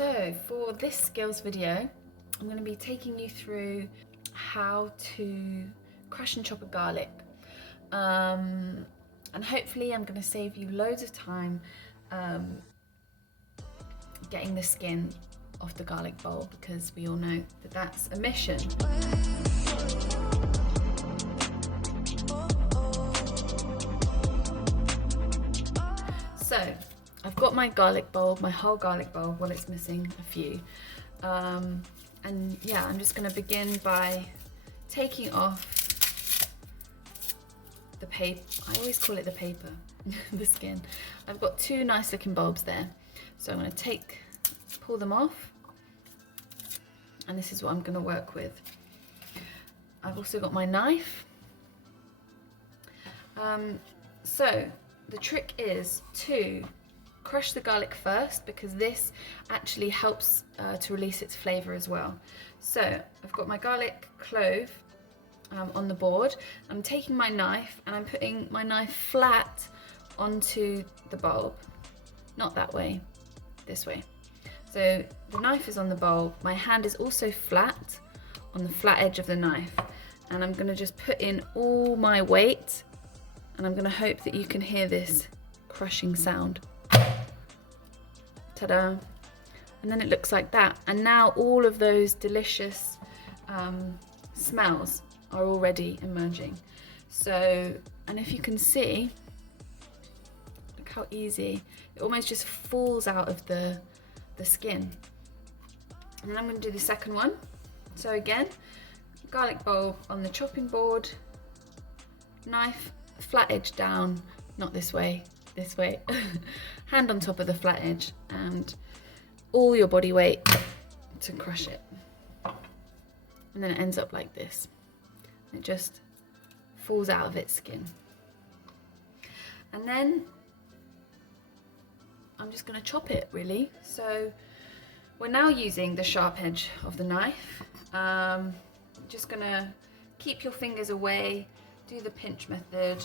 So for this skills video, I'm going to be taking you through how to crush and chop a garlic. And hopefully I'm going to save you loads of time getting the skin off the garlic bulb, because we all know that that's a mission. So I've got my garlic bulb, my whole garlic bulb. Well, it's missing a few. And yeah, I'm just going to begin by taking off the paper. I always call it the paper, the skin. I've got two nice looking bulbs there. So I'm going to pull them off. And this is what I'm going to work with. I've also got my knife. So the trick is to crush the garlic first, because this actually helps to release its flavor as well. So I've got my garlic clove on the board. I'm taking my knife and I'm putting my knife flat onto the bulb. Not that way, this way. So the knife is on the bulb. My hand is also flat on the flat edge of the knife. And I'm gonna just put in all my weight, and I'm gonna hope that you can hear this crushing sound. Ta-da. And then it looks like that. And now all of those delicious smells are already emerging. So, and if you can see, look how easy, it almost just falls out of the skin. And then I'm going to do the second one. So again, garlic bulb on the chopping board, knife flat edge down, not this way, this way, hand on top of the flat edge, and all your body weight to crush it. And then it ends up like this. It just falls out of its skin. And then I'm just going to chop it, really. So we're now using the sharp edge of the knife. Just going to keep your fingers away, do the pinch method.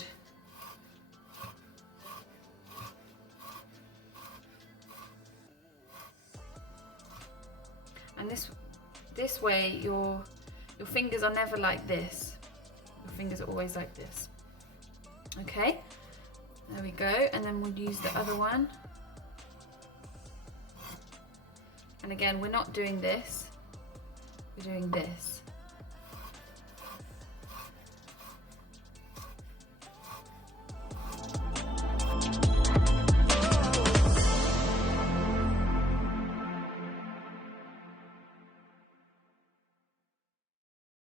And this way your fingers are never like this. Your fingers are always like this. Okay, there we go. And then we'll use the other one. And again, we're not doing this, we're doing this.